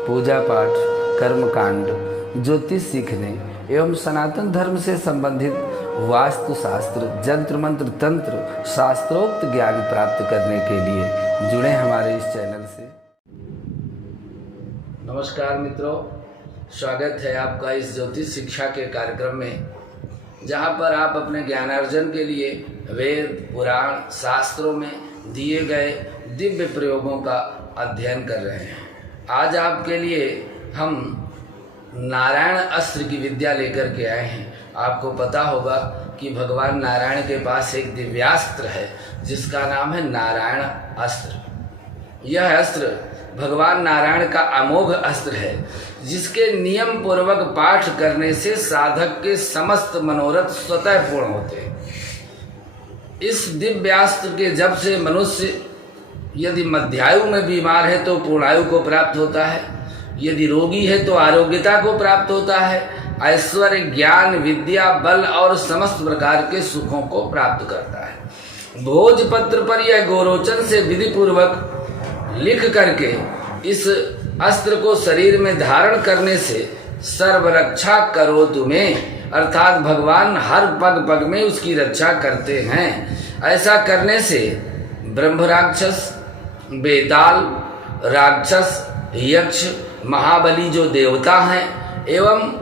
पूजा पाठ, कर्मकांड, ज्योतिष सीखने एवं सनातन धर्म से संबंधित वास्तु शास्त्र, जंत्र मंत्र, तंत्र, शास्त्रोक्त ज्ञान प्राप्त करने के लिए जुड़े हमारे इस चैनल से। नमस्कार मित्रों, स्वागत है आपका इस ज्योतिष शिक्षा के कार्यक्रम में, जहां पर आप अपने ज्ञानार्जन के लिए वेद, पुराण, शास्त्रों में दिए गए दिव्य प्रयोगों का अध्ययन कर रहे हैं। आज आपके लिए हम नारायण अस्त्र की विद्या लेकर के आए हैं। आपको पता होगा कि भगवान नारायण के पास एक दिव्यास्त्र है जिसका नाम है नारायण अस्त्र। यह अस्त्र भगवान नारायण का अमोघ अस्त्र है, जिसके नियम पूर्वक पाठ करने से साधक के समस्त मनोरथ स्वतः पूर्ण होते हैं। इस दिव्यास्त्र के जप से मनुष्य यदि मध्यायु में बीमार है तो पूर्णायु को प्राप्त होता है, यदि रोगी है तो आरोग्यता को प्राप्त होता है, ऐश्वर्य, ज्ञान, विद्या, बल और समस्त प्रकार के सुखों को प्राप्त करता है। भोजपत्र पर यह गोरोचन से विधि पूर्वक लिख करके इस अस्त्र को शरीर में धारण करने से सर्वरक्षा करो तुम्हें, अर्थात भगवान हर पग पग में उसकी रक्षा करते हैं। ऐसा करने से ब्रह्म राक्षस, बेताल राक्षस, यक्ष, महाबली जो देवता हैं एवं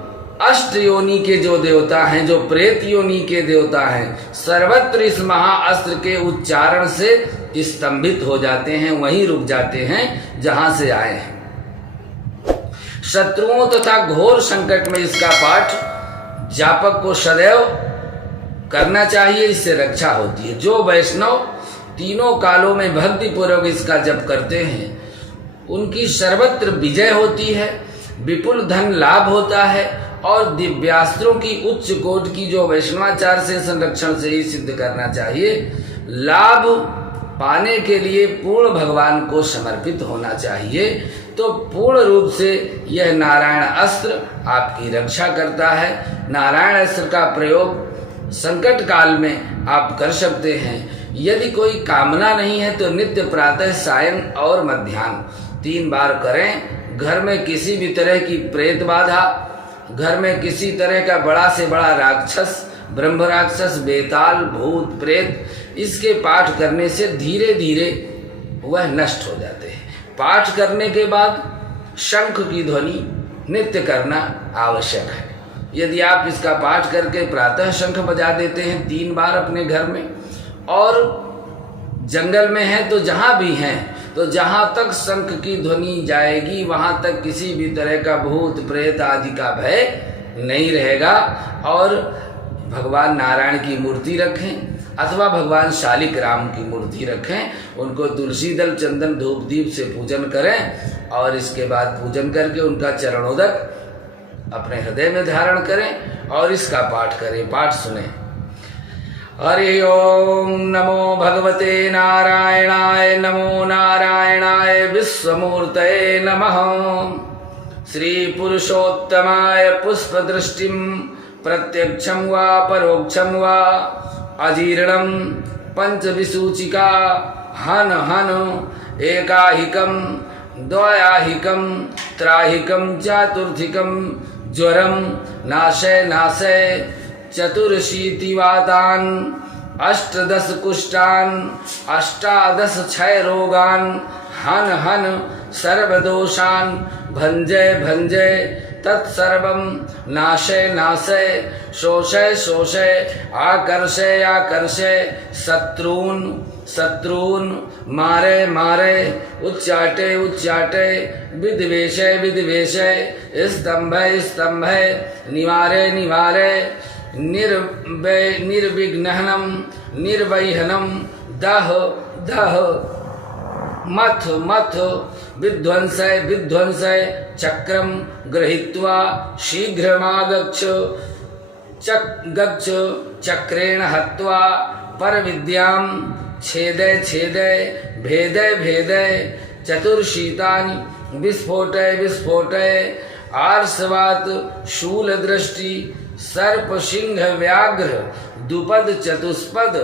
अष्ट योनि के जो देवता हैं, जो प्रेत योनि के देवता हैं, सर्वत्र इस महाअस्त्र के उच्चारण से स्तंभित हो जाते हैं, वहीं रुक जाते हैं जहां से आए हैं। शत्रुओं तथा घोर संकट में इसका पाठ जापक को सदैव करना चाहिए, इससे रक्षा होती है। जो वैष्णव तीनों कालों में भक्ति पूर्वक इसका जप करते हैं उनकी सर्वत्र विजय होती है, विपुल धन लाभ होता है और दिव्यास्त्रों की उच्च कोटि की जो वैष्णवाचार से संरक्षण से ही सिद्ध करना चाहिए, लाभ पाने के लिए पूर्ण भगवान को समर्पित होना चाहिए। तो पूर्ण रूप से यह नारायण अस्त्र आपकी रक्षा करता है। नारायण अस्त्र का प्रयोग संकट काल में आप कर सकते हैं। यदि कोई कामना नहीं है तो नित्य प्रातः, सायं और मध्याह्न 3 बार करें। घर में किसी भी तरह की प्रेत बाधा, घर में किसी तरह का बड़ा से बड़ा राक्षस, ब्रह्म राक्षस, बेताल, भूत, प्रेत, इसके पाठ करने से धीरे धीरे वह नष्ट हो जाते हैं। पाठ करने के बाद शंख की ध्वनि नित्य करना आवश्यक है। यदि आप इसका पाठ करके प्रातः शंख बजा देते हैं 3 बार अपने घर में, और जंगल में हैं तो जहाँ भी हैं तो जहाँ तक शंख की ध्वनि जाएगी वहाँ तक किसी भी तरह का भूत प्रेत आदि का भय नहीं रहेगा। और भगवान नारायण की मूर्ति रखें अथवा भगवान शालिक राम की मूर्ति रखें, उनको तुलसी दल, चंदन, धूप, दीप से पूजन करें और इसके बाद पूजन करके उनका चरणोदक अपने हृदय में धारण करें और इसका पाठ करें। पाठ सुने। हरि ओम नमो भगवते नारायणाय, नमो नारायणाय विश्वमूर्तये नमः। श्री पुरुषोत्तमाय पुष्पदृष्टिं प्रत्यक्षं वा परोक्षं वा अजीर्णं पंचविसूचिका हन हन एकाहिकं द्वयाहिकं त्राहिकं चतुर्थिकं ज्वरं नाशय नाशय चतुर्शीतिवातान 18 कुष्ठान 18 क्षय रोगान हन हन सर्वदोषान भंजय भंजय तत्सर्वं नाशय नाशय शोषय शोषय आकर्षय आकर्षय शत्रून् शत्रून् मारे मारे उच्चाटे उच्चाटे विद्वेषय विद्वेषय स्तंभय स्तंभय निवारे निवारे निर्विघ्नहनम निर्वैहनम दह दह मथ मथ विध्वंसय विध्वंसय चक्रम गृहीत्वा शीघ्रमागच्छ गच्छ चक्रेण हत्वा परविद्यां छेदय छेदय भेदय भेदय चतुर्शीतानि विस्फोटय विस्फोटय आर्सवात शूल दृष्टि सर्प सिंह व्याघ्र दुपद चतुष्पद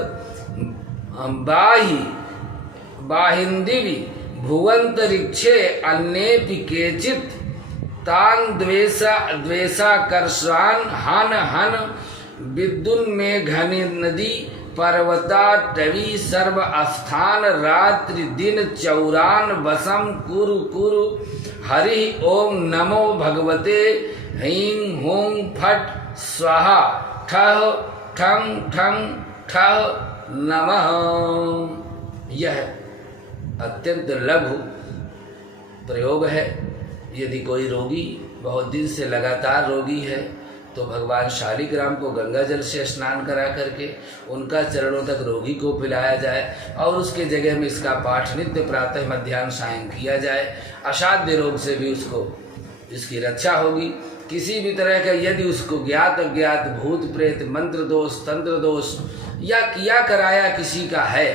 बाहि बाहिंदिवि भुवंतरिक्षे अन्येपि केचित् तान द्वेषा करस्वान हन हन विद्युन में घनी नदी पर्वता टवी सर्व स्थान रात्रि दिन चौरान वसम कुरु कुरु हरि ओम नमो भगवते ह्रीं हूं फट स्वाहा ठह ठंग ठंग ठह नमः। यह अत्यंत लघु प्रयोग है। यदि कोई रोगी बहुत दिन से लगातार रोगी है तो भगवान शालिग्राम को गंगा जल से स्नान करा करके उनका चरणों तक रोगी को पिलाया जाए और उसके जगह में इसका पाठ नित्य प्रातः मध्याह्न सायं किया जाए। असाध्य रोग से भी उसको इसकी रक्षा होगी। किसी भी तरह का यदि उसको ज्ञात अज्ञात भूत प्रेत मंत्र दोष तंत्र दोष या किया कराया किसी का है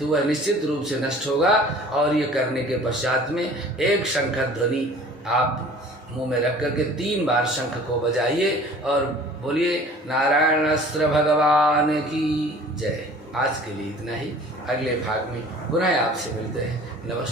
तो वह निश्चित रूप से नष्ट होगा। और ये करने के पश्चात में एक शंख ध्वनि आप मुंह में रख करके 3 बार शंख को बजाइए और बोलिए नारायण अस्त्र भगवान की जय। आज के लिए इतना ही। अगले भाग में पुनः आपसे मिलते हैं। नमस्कार।